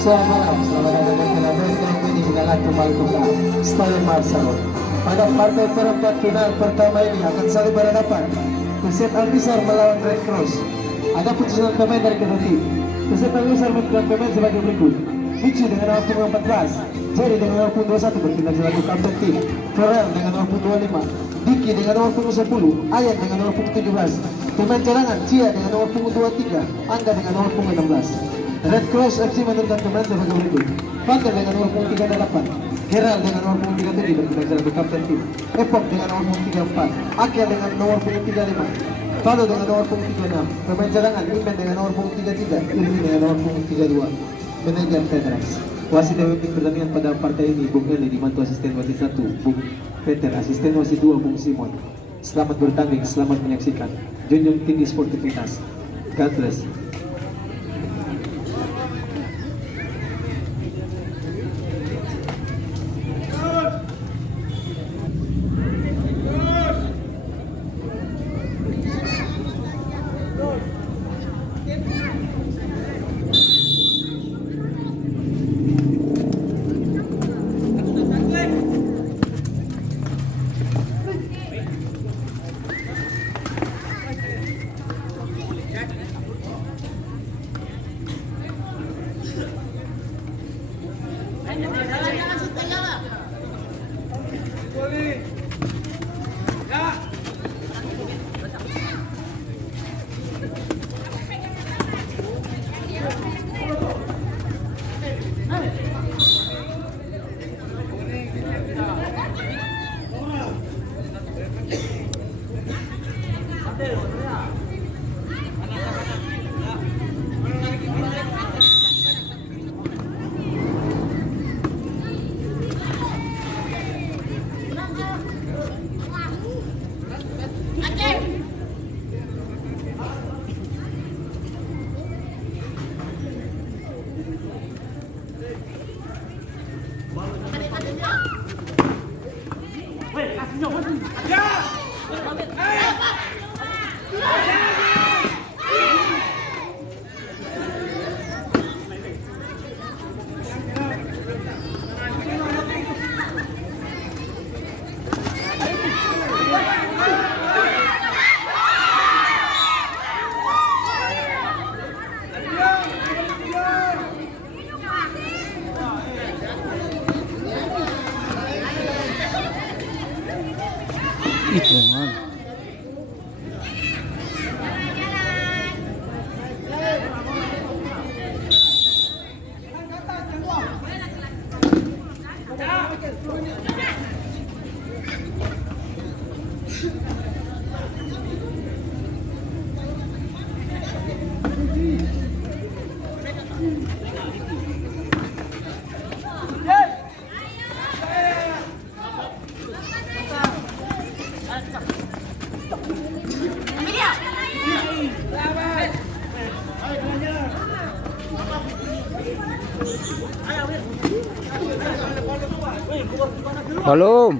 Selamat datang di Canada yang ini dengan Malkuka, Stalin Marcelo. Pada partai perempat final pertama ini akan saling berhadapan. Kuset Alvisar melawan Red Cross. Ada putusan pemain dari kedua tim. Kuset Alvisar menentukan pemain sebagai berikut. Michi dengan nomor punggung 14, Jerry dengan nomor punggung 21 bertindak selaku kapten tim, Farel dengan nomor punggung 25, Diki dengan nomor punggung 10, Ayat dengan nomor punggung 17, pemain cadangan Cia dengan nomor punggung 23, Angga dengan nomor punggung 16. Red Cross FC menentukan pemain sebagai berikut. Fander dengan nomor punggung 38, Gerald dengan nomor punggung 37 bertindak selaku kapten tim, Epok dengan nomor punggung 34, Akia dengan nomor punggung 35, Falo dengan nomor punggung 36, pemain cadangan Imen dengan nomor punggung 33, Irwin dengan nomor punggung 32. Manajer Federax. Wasit yang memimpin pertandingan pada partai ini Bung Eli dibantu asisten wasit 1 Bung Peter, asisten wasit 2 Bung Simon. Selamat bertanding, selamat menyaksikan. Junjung tinggi sportivitas. God bless. Hitungan. Belum.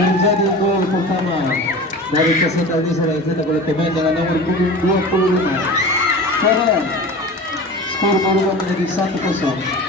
Terjadi gol pertama dari Keset Aldisa yang dicetak oleh pemain dengan nomor punggung 25. Sekarang skor berubah menjadi 1-0.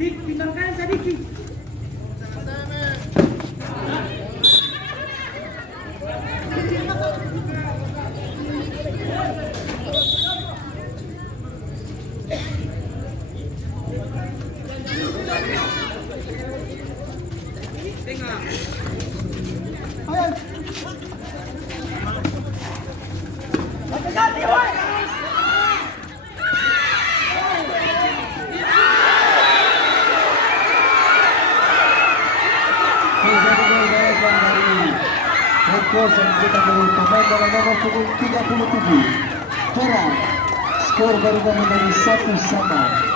Pindahkan sedikit. Coach yang kita beri pemain dengan nomor punggung 37. Sekarang skor berubah menjadi 1-1.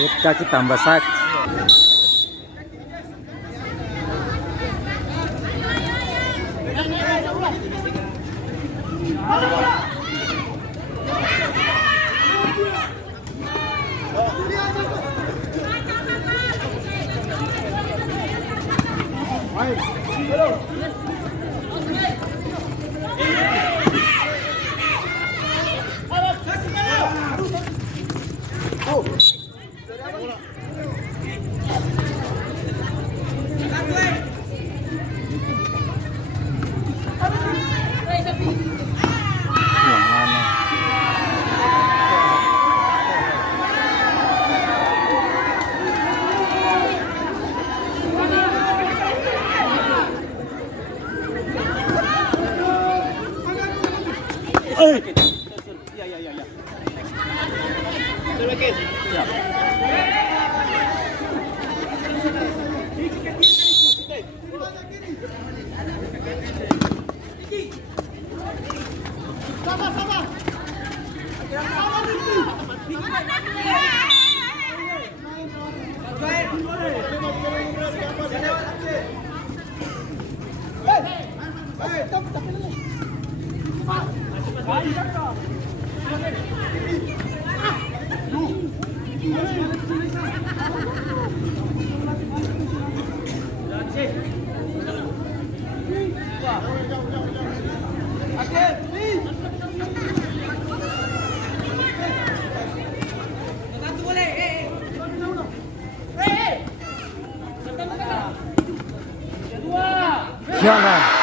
Lihat kaki tambah sakit. Yang mana? Jangan.